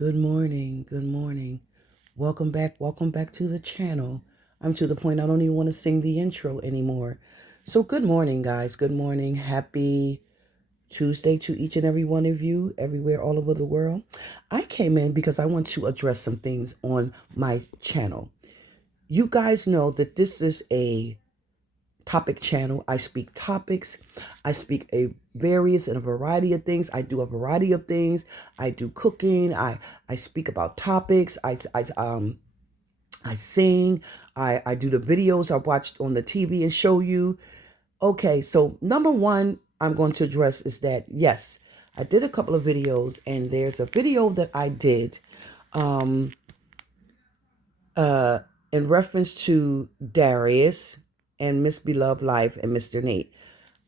Good morning. Good morning. Welcome back. Welcome back to the channel. I'm to the point I don't even want to sing the intro anymore. So good morning, guys. Good morning. Happy Tuesday to each and every one of you everywhere all over the world. I came in because I want to address some things on my channel. You guys know that this is a topic channel. I speak topics. I speak a various and a variety of things. I do a variety of things. I do cooking. I speak about topics. I sing. I do the videos I watch on the TV and show you. Okay, so number one I'm going to address is that yes, I did a couple of videos, and there's a video that I did uh in reference to Darius and Miss Beloved Life and Mr. Nate.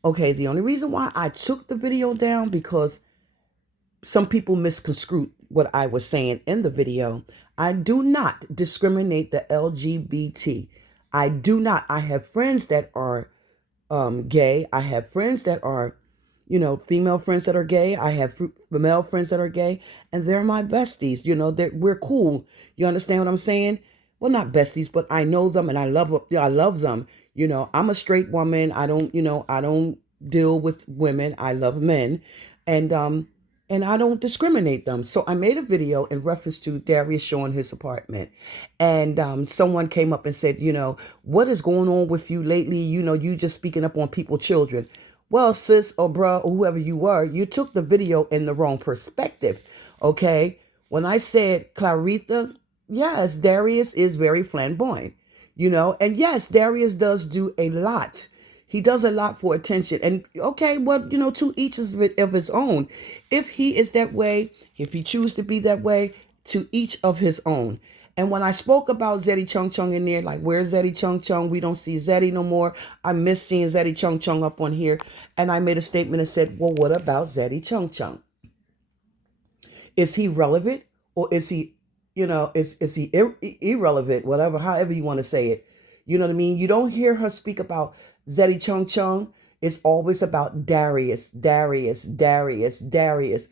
Okay, the only reason why I took the video down because some people misconstrued what I was saying in the video. I do not discriminate the LGBT. I do not. I have friends that are gay. I have friends that are, female friends that are gay. I have male friends that are gay, and they're my besties. That we're cool. You understand what I'm saying? Well, not besties, but I know them and I love them. I'm a straight woman. I don't deal with women. I love men, and I don't discriminate them. So I made a video in reference to Darius showing his apartment. And someone came up and said, what is going on with you lately? You just speaking up on people's children. Well, sis or bruh or whoever you were, you took the video in the wrong perspective. Okay. When I said Clarita, yes, Darius is very flamboyant, and yes, Darius does do a lot. He does a lot for attention. And okay, well, to each of his own. If he is that way, if he chooses to be that way, to each of his own. And when I spoke about Zeddy Chung Chung in there, like, where's Zeddy Chung Chung? We don't see Zeddy no more. I miss seeing Zeddy Chung Chung up on here. And I made a statement and said, well, what about Zeddy Chung Chung? Is he relevant, or is he, is he irrelevant? Whatever, however you want to say it. You know what I mean? You don't hear her speak about Zeddy Chung Chung. It's always about Darius, Darius, Darius, Darius.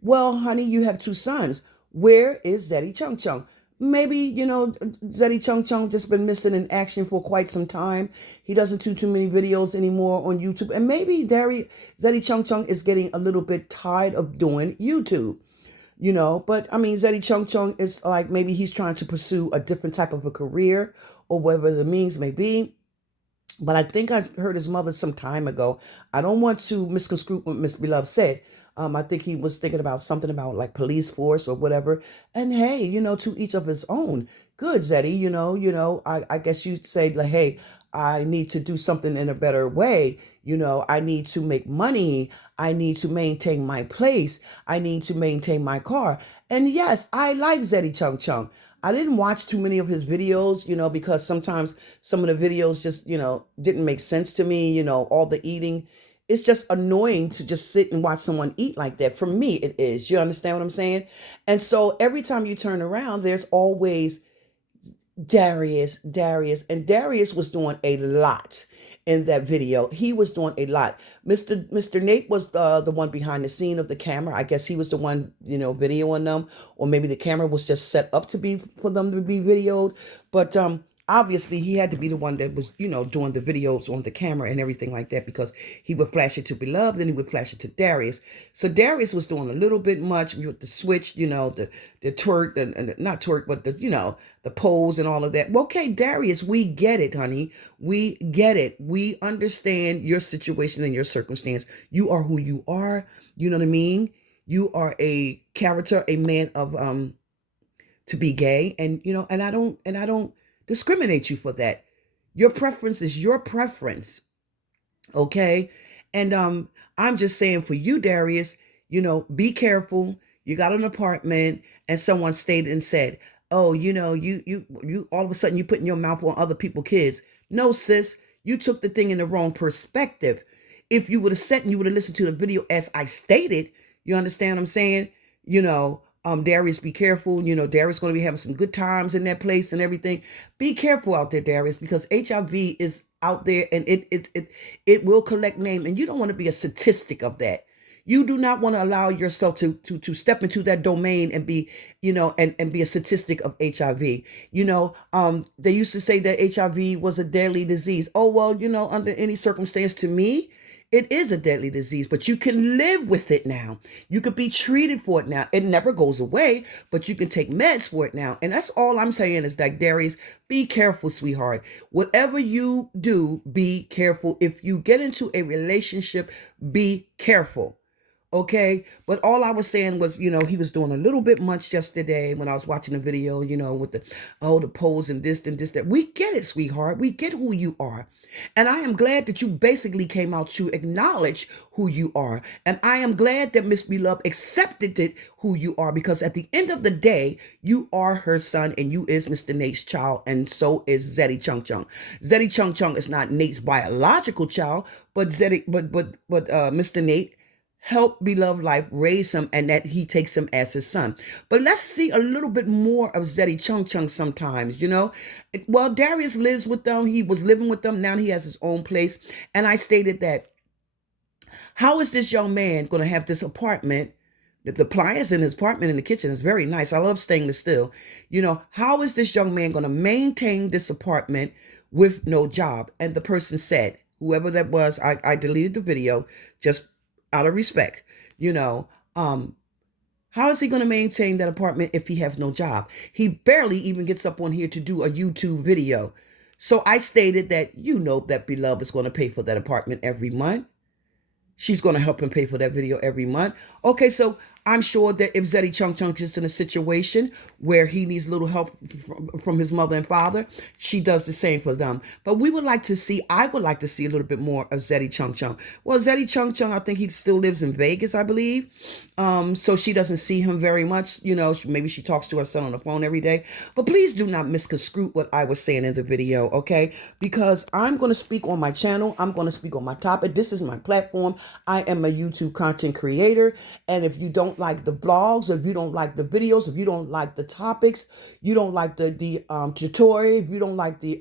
Well, honey, you have two sons. Where is Zeddy Chung Chung? Maybe, Zeddy Chung Chung just been missing in action for quite some time. He doesn't do too many videos anymore on YouTube. And maybe Zeddy Chung Chung is getting a little bit tired of doing YouTube. But I mean, Zeddy Chung Chung is like, maybe he's trying to pursue a different type of a career or whatever the means may be. But I think I heard his mother some time ago. I don't want to misconstrue what Miss Beloved said. I think he was thinking about something about like police force or whatever. And hey, to each of his own. Good, Zeddy, I guess you'd say, like, hey, I need to do something in a better way. I need to make money. I need to maintain my place. I need to maintain my car. And yes, I like Zeddy Chung Chung. I didn't watch too many of his videos, because sometimes some of the videos just, didn't make sense to me, all the eating. It's just annoying to just sit and watch someone eat like that. For me, it is. You understand what I'm saying? And so every time you turn around, there's always Darius. And Darius was doing a lot in that video. He was doing a lot. Mr. Nate was the one behind the scene of the camera. I guess he was the one, videoing them, or maybe the camera was just set up to be for them to be videoed. But obviously he had to be the one that was, doing the videos on the camera and everything like that, because he would flash it to Beloved and he would flash it to Darius. So Darius was doing a little bit much with the switch, the twerk, and not twerk, but the pose and all of that. Well, okay, Darius, we get it, honey. We get it. We understand your situation and your circumstance. You are who you are. You know what I mean? You are a character, a man of to be gay, and and I don't discriminate you for that. Your preference is your preference. Okay? And I'm just saying, for you, Darius, be careful. You got an apartment and someone stayed and said, oh, you all of a sudden you putting your mouth on other people's kids. No, sis, you took the thing in the wrong perspective. If you would have sat and you would have listened to the video as I stated, you understand what I'm saying? Darius, be careful. Darius going to be having some good times in that place and everything. Be careful out there, Darius, because HIV is out there, and it will collect name, and you don't want to be a statistic of that. You do not want to allow yourself to step into that domain and be, and be a statistic of HIV. They used to say that HIV was a deadly disease. Oh, well, under any circumstance, to me, it is a deadly disease, but you can live with it now. You could be treated for it now. It never goes away, but you can take meds for it now. And that's all I'm saying is that, Darius, be careful, sweetheart. Whatever you do, be careful. If you get into a relationship, be careful. Okay. But all I was saying was, he was doing a little bit much yesterday when I was watching the video, with the pose and this and this, that. We get it, sweetheart. We get who you are. And I am glad that you basically came out to acknowledge who you are. And I am glad that Miss Beloved accepted it, who you are, because at the end of the day, you are her son and you is Mr. Nate's child. And so is Zeddy Chung Chung. Zeddy Chung Chung is not Nate's biological child, but Mr. Nate help Beloved Life raise him, and that he takes him as his son. But let's see a little bit more of Zeddy Chung Chung sometimes, Well, Darius lives with them. He was living with them. Now he has his own place. And I stated that, how is this young man going to have this apartment? The appliance in his apartment in the kitchen is very nice. I love stainless steel. How is this young man going to maintain this apartment with no job? And the person said, whoever that was, I deleted the video just out of respect, how is he going to maintain that apartment if he has no job? He barely even gets up on here to do a YouTube video. So I stated that, that Beloved is going to pay for that apartment every month. She's going to help him pay for that video every month. Okay, so I'm sure that if Zeddy Chung Chung is in a situation where he needs a little help from his mother and father, she does the same for them. But I would like to see a little bit more of Zeddy Chung Chung. Well, Zeddy Chung Chung, I think he still lives in Vegas, I believe. So she doesn't see him very much. Maybe she talks to her son on the phone every day. But please do not misconstrue what I was saying in the video, okay? Because I'm going to speak on my channel. I'm going to speak on my topic. This is my platform. I am a YouTube content creator. And if you don't like the blogs, if you don't like the videos, if you don't like the topics, you don't like the tutorial, if you don't like the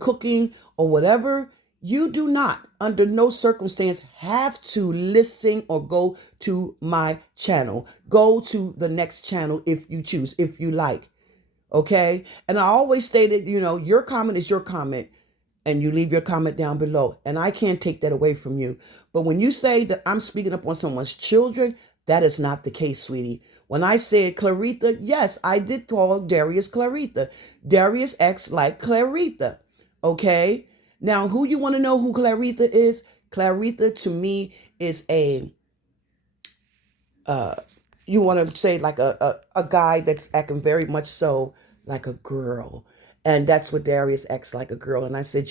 cooking or whatever, you do not, under no circumstance, have to listen or go to my channel. Go to the next channel if you choose, if you like. Okay? And I always stated, your comment is your comment. And you leave your comment down below. And I can't take that away from you. But when you say that I'm speaking up on someone's children, that is not the case, sweetie. When I said Claritha, yes, I did call Darius Claritha. Darius acts like Claritha. Okay? Now, who you want to know who Claritha is? Claritha, to me, is a, you want to say like a guy that's acting very much so like a girl. And that's what Darius acts like a girl. And I said,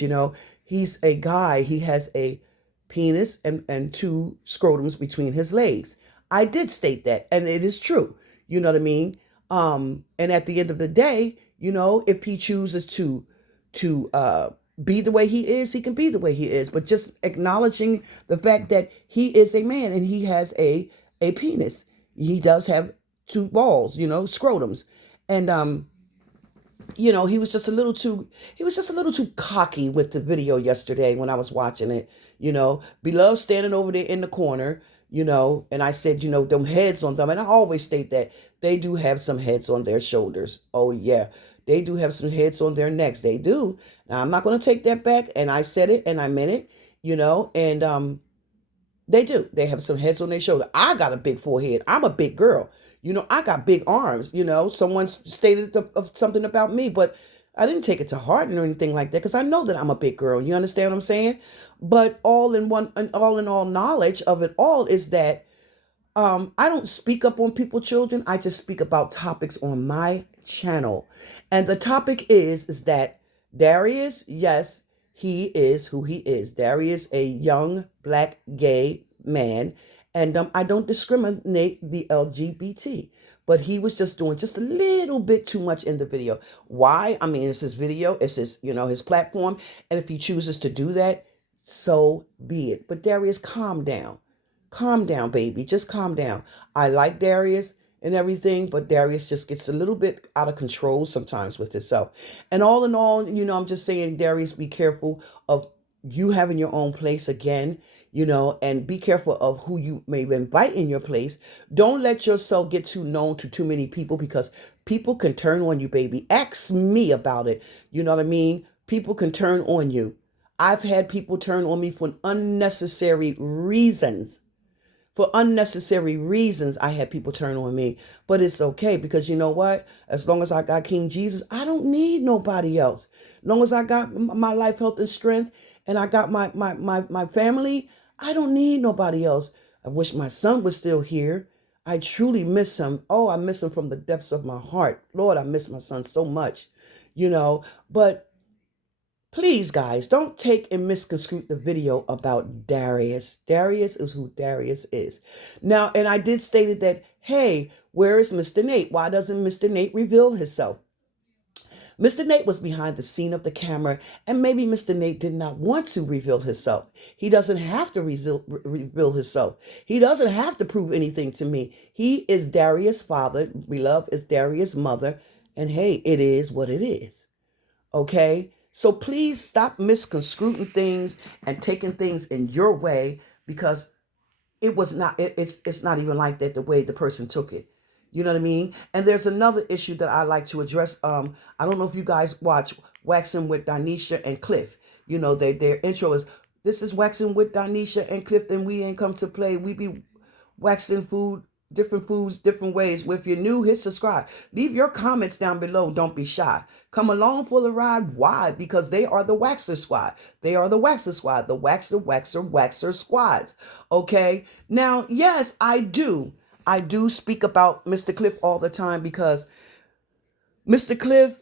he's a guy. He has a penis and two scrotums between his legs. I did state that, and it is true. You know what I mean? And at the end of the day, if he chooses to be the way he is, he can be the way he is. But just acknowledging the fact that he is a man and he has a penis. He does have two balls, scrotums. And he was just a little too cocky with the video yesterday when I was watching it. Beloved standing over there in the corner, and I said, them heads on them. And I always state that they do have some heads on their shoulders. Oh yeah, they do have some heads on their necks. They do. Now I'm not going to take that back. And I said it and I meant it, and they do. They have some heads on their shoulder. I got a big forehead. I'm a big girl. I got big arms. Someone stated something about me, but I didn't take it to heart or anything like that because I know that I'm a big girl. You understand what I'm saying? But all in all knowledge of it all is that I don't speak up on people's children. I just speak about topics on my channel. And the topic is that Darius, yes, he is who he is. Darius, a young black gay man. And I don't discriminate the LGBT, but he was just doing just a little bit too much in the video. Why? I mean, it's his video, it's his, his platform. And if he chooses to do that, so be it. But Darius, calm down. Calm down, baby. Just calm down. I like Darius and everything, but Darius just gets a little bit out of control sometimes with himself. And all in all, I'm just saying, Darius, be careful of you having your own place again. and be careful of who you may invite in your place. Don't let yourself get too known to too many people, because people can turn on you, baby. Ask me about it. You know what I mean? People can turn on you. I've had people turn on me for unnecessary reasons. For unnecessary reasons, I had people turn on me. But it's okay, because you know what? As long as I got King Jesus, I don't need nobody else. As long as I got my life, health, and strength, and I got my family, I don't need nobody else. I wish my son was still here. I truly miss him. Oh, I miss him from the depths of my heart. Lord, I miss my son so much, But please, guys, don't take and misconstrue the video about Darius. Darius is who Darius is. Now, and I did state that, hey, where is Mr. Nate? Why doesn't Mr. Nate reveal himself? Mr. Nate was behind the scene of the camera, and maybe Mr. Nate did not want to reveal himself. He doesn't have to reveal himself. He doesn't have to prove anything to me. He is Darius' father. Beloved is Darius' mother. And hey, it is what it is. Okay? So please stop misconstruing things and taking things in your way, because it's not even like that the way the person took it. You know what I mean? And there's another issue that I like to address. I don't know if you guys watch Waxing with Danisha and Cliff. Their intro is, "This is Waxing with Danisha and Cliff, and we ain't come to play. We be waxing different foods, different ways." Well, if you're new, hit subscribe. Leave your comments down below. Don't be shy. Come along for the ride. Why? Because they are the Waxer Squad. They are the Waxer Squad. The Waxer Squads. Okay? Now, yes, I do. I do speak about Mr. Cliff all the time, because Mr. Cliff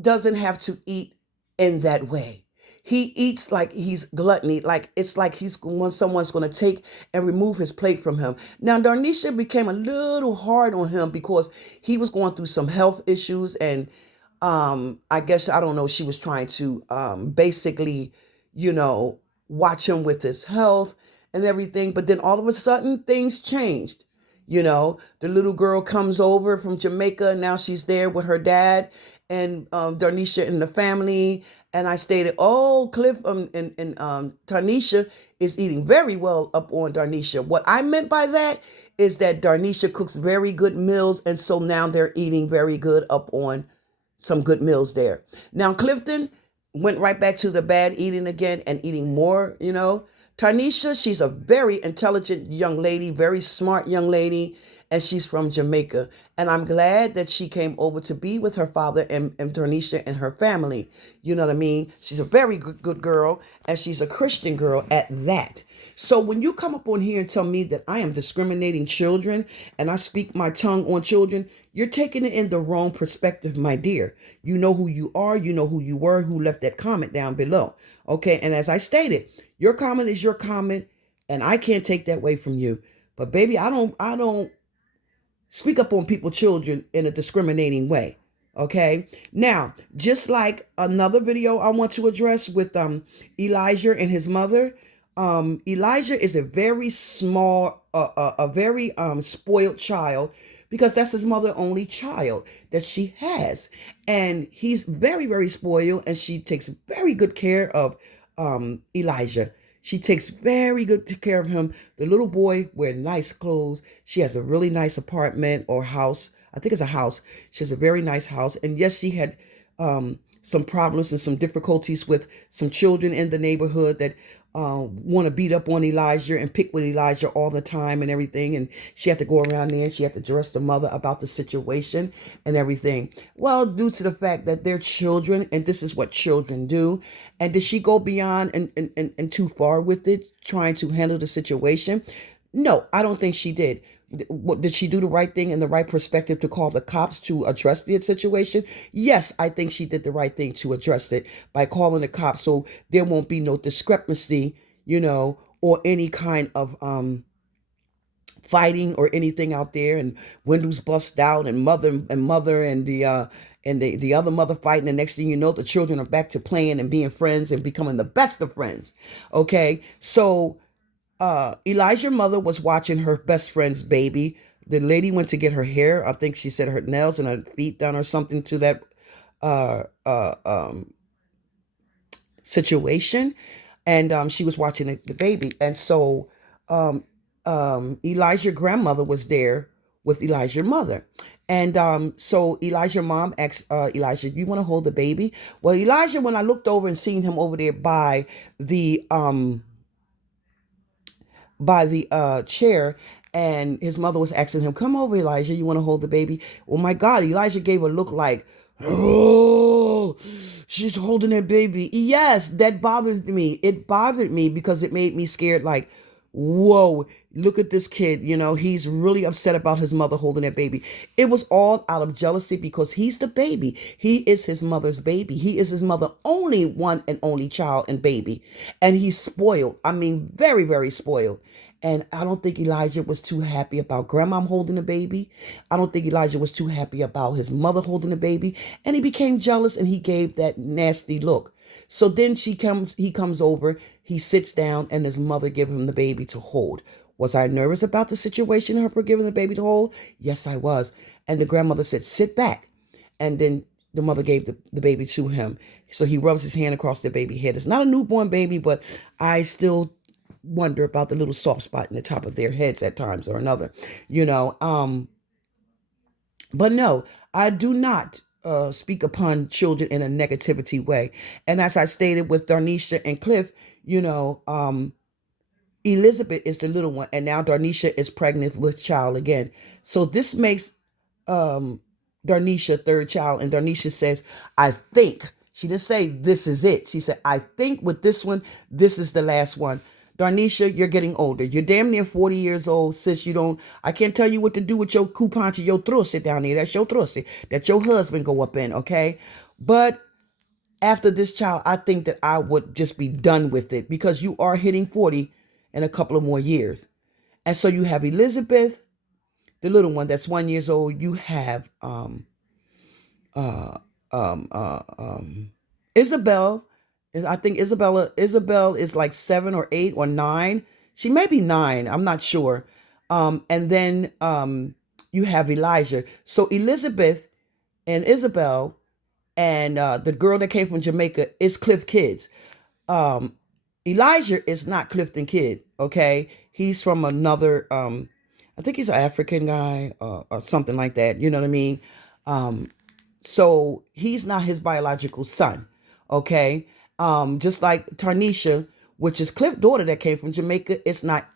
doesn't have to eat in that way. He eats like he's gluttony, like it's like someone's going to take and remove his plate from him. Now, Darnisha became a little hard on him because he was going through some health issues, and I guess, I don't know, she was trying to basically, watch him with his health and everything. But then all of a sudden, things changed. The little girl comes over from Jamaica, and now she's there with her dad and Darnisha and the family. And I stated, oh, Cliff and Tarnisha is eating very well up on Darnisha. What I meant by that is that Darnisha cooks very good meals, and so now they're eating very good up on some good meals there. Now, Clifton went right back to the bad eating again and eating more, Tarnisha, she's a very intelligent young lady, very smart young lady, and she's from Jamaica. And I'm glad that she came over to be with her father and Tarnisha and her family. You know what I mean? She's a very good girl, and she's a Christian girl at that. So when you come up on here and tell me that I am discriminating children and I speak my tongue on children, you're taking it in the wrong perspective, my dear. You know who you are. You know who you were, who left that comment down below. Okay. And as I stated, your comment is your comment, and I can't take that away from you. But baby, I don't speak up on people's children in a discriminating way. Okay. Now, just like another video I want to address with Elijah and his mother. Elijah is a very small, a very spoiled child, because that's his mother only child that she has. And he's very, very spoiled, and she takes very good care of Elijah. She takes very good care of him. The little boy wears nice clothes. She has a really nice apartment or house. I think it's a house. She has a very nice house. And yes, she had some problems and some difficulties with some children in the neighborhood that want to beat up on Elijah and pick with Elijah all the time and everything. And she had to go around there and she had to address the mother about the situation and everything. Well, due to the fact that they're children, and this is what children do. And did she go beyond and too far with it, trying to handle the situation? No, I don't think she did. Did she do the right thing in the right perspective to call the cops to address the situation? Yes, I think she did the right thing to address it by calling the cops, so there won't be no discrepancy, or any kind of fighting or anything out there, and windows bust out, and mother and the other mother fighting. The next thing you know, the children are back to playing and being friends and becoming the best of friends. Okay, so Elijah's mother was watching her best friend's baby. The lady went to get her hair. I think she said her nails and her feet done or something to that situation. and she was watching the baby. And so Elijah's grandmother was there with Elijah's mother. And so Elijah's mom asked Elijah, "You want to hold the baby?" Well, Elijah, when I looked over and seen him over there the by the chair, and his mother was asking him, "Come over, Elijah, you want to hold the baby?" Oh my God, Elijah gave a look like, "Oh, she's holding that baby." Yes, that bothered me. It bothered me because it made me scared, like, whoa, look at this kid. He's really upset about his mother holding that baby. It was all out of jealousy because he's the baby. He is his mother's baby. He is his mother only one and only child and baby. And he's spoiled. I mean, very, very spoiled. And I don't think Elijah was too happy about grandma holding the baby. I don't think Elijah was too happy about his mother holding the baby. And he became jealous and he gave that nasty look. So then he comes over, he sits down, and his mother gives him the baby to hold. Was I nervous about the situation, her giving the baby to hold? Yes, I was. And the grandmother said, "Sit back." And then the mother gave the baby to him. So he rubs his hand across the baby head. It's not a newborn baby, but I still wonder about the little soft spot in the top of their heads at times or another, you know. But no, I do not speak upon children in a negativity way. And as I stated with Darnisha and Cliff, Elizabeth is the little one, and now Darnisha is pregnant with child again. So this makes Darnisha third child, and Darnisha says, "I think." She didn't say this is it. She said, "I think with this one, this is the last one." Darnisha, you're getting older. You're damn near 40 years old, sis. I can't tell you what to do with your coupon to your trosse down there. That's your trosse that your husband go up in, okay? But after this child, I think that I would just be done with it because you are hitting 40 in a couple of more years. And so you have Elizabeth, the little one that's 1 year old. You have uh, Isabel. I think Isabel is like 7 or 8 or 9. She may be 9. I'm not sure. And then you have Elijah. So Elizabeth and Isabel and the girl that came from Jamaica is Cliff kids. Elijah is not Clifton kid. Okay, he's from another. I think he's an African guy or something like that. You know what I mean? So he's not his biological son. Okay. Just like Tarnisha, which is Cliff's daughter that came from Jamaica, it's not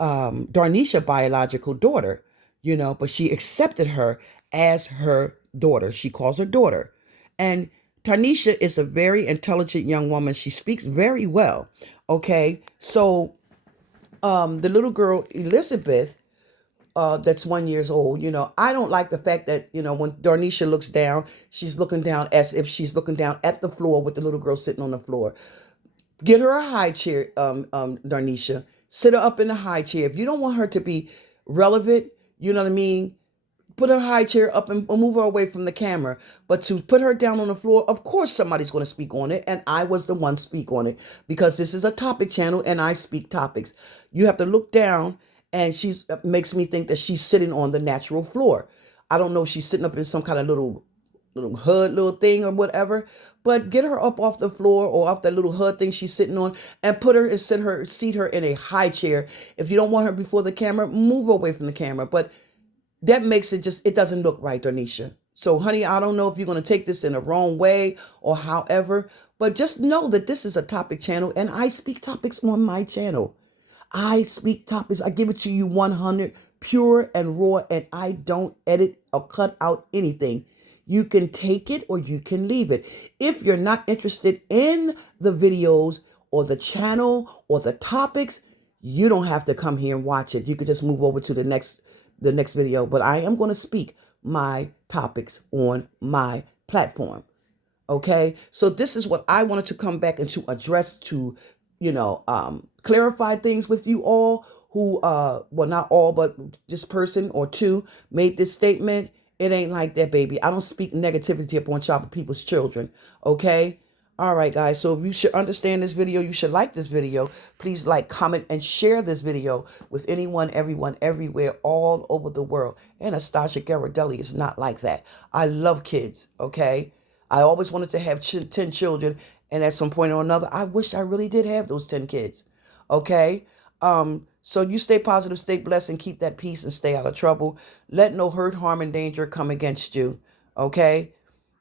Darnisha biological daughter, but she accepted her as her daughter. She calls her daughter. And Tarnisha is a very intelligent young woman. She speaks very well. Okay. So the little girl, Elizabeth, that's 1 year old, I don't like the fact that, when Darnisha looks down, she's looking down as if she's looking down at the floor with the little girl sitting on the floor. Get her a high chair, Darnisha. Sit her up in the high chair. If you don't want her to be relevant, you know what I mean? Put her high chair up and move her away from the camera. But to put her down on the floor, of course somebody's going to speak on it. And I was the one speak on it because this is a topic channel and I speak topics. You have to look down and she makes me think that she's sitting on the natural floor. I don't know if she's sitting up in some kind of little hood, little thing or whatever. But get her up off the floor or off that little hood thing she's sitting on and put her and seat her in a high chair. If you don't want her before the camera, move her away from the camera. But that makes it doesn't look right, Darnisha. So, honey, I don't know if you're going to take this in the wrong way or however, but just know that this is a topic channel and I speak topics on my channel. I speak topics. I give it to you 100 pure and raw, and I don't edit or cut out anything. You can take it or you can leave it. If you're not interested in the videos or the channel or the topics, you don't have to come here and watch it. You could just move over to the next video. But I am going to speak my topics on my platform. Okay. So this is what I wanted to come back and to address, to, clarify things with you all who, well, not all, but this person or two made this statement. It ain't like that, baby. I don't speak negativity upon people's children. Okay. All right, guys. So you should understand this video. You should like this video. Please like, comment, and share this video with anyone, everyone, everywhere, all over the world. Anastasia GHIRADELLI is not like that. I love kids. Okay. I always wanted to have 10 children, And at some point or another, I wish I really did have those 10 kids. Okay? So you stay positive, stay blessed, and keep that peace and stay out of trouble. Let no hurt, harm, and danger come against you. Okay?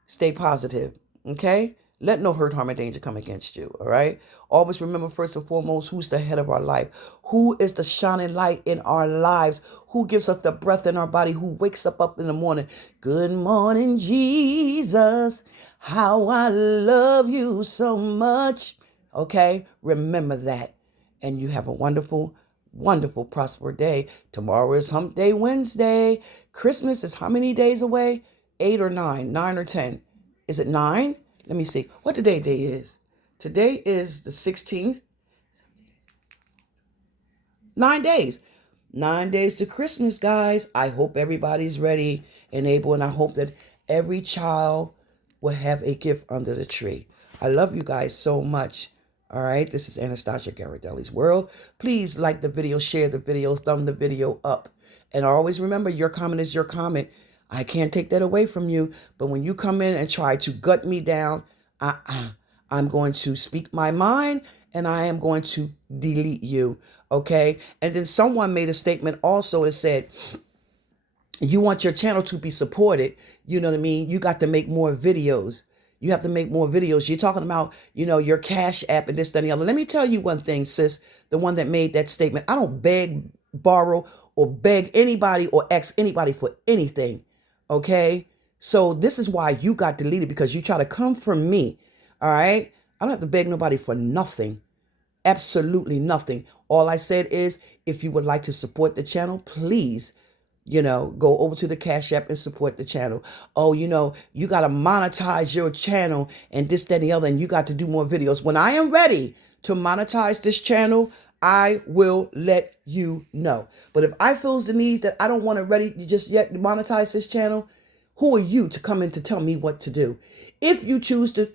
Stay positive. Okay? Let no hurt, harm, and danger come against you. All right? Always remember, first and foremost, who's the head of our life? Who is the shining light in our lives? Who gives us the breath in our body? Who wakes up in the morning? Good morning, Jesus. How I love you so much. Okay? Remember that. And you have a wonderful, wonderful, prosperous day. Tomorrow is Hump Day Wednesday. Christmas is how many days away? 8 or 9? 9 or 10? Is it 9? Let me see. What day is? Today is the 16th. 9 days. 9 days to Christmas, guys. I hope everybody's ready and able, and I hope that every child will have a gift under the tree. I love you guys so much. All right, this is Anastasia GHIRADELLI'S World. Please like the video, share the video, thumb the video up. And always remember, your comment is your comment. I can't take that away from you. But when you come in and try to gut me down, I'm going to speak my mind and I am going to delete you. Okay? And then someone made a statement also that said, you want your channel to be supported, you know what I mean? You got to make more videos. You have to make more videos. You're talking about, your Cash App and this, that, and the other. Let me tell you one thing, sis, the one that made that statement. I don't beg, borrow, or beg anybody or ask anybody for anything, okay? So this is why you got deleted, because you try to come from me, all right? I don't have to beg nobody for nothing. Absolutely nothing. All I said is, if you would like to support the channel, please, go over to the Cash App and support the channel. Oh, you got to monetize your channel and this, that, and the other, and you got to do more videos. When I am ready to monetize this channel, I will let you know. But if I feel the needs that I don't want to ready just yet to monetize this channel, who are you to come in to tell me what to do? If you choose to,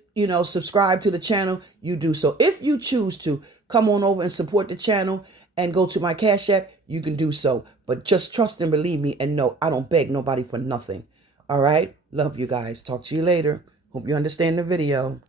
subscribe to the channel, you do so. If you choose to come on over and support the channel and go to my Cash App, you can do so. But just trust and believe me and know I don't beg nobody for nothing. All right? Love you guys. Talk to you later. Hope you understand the video.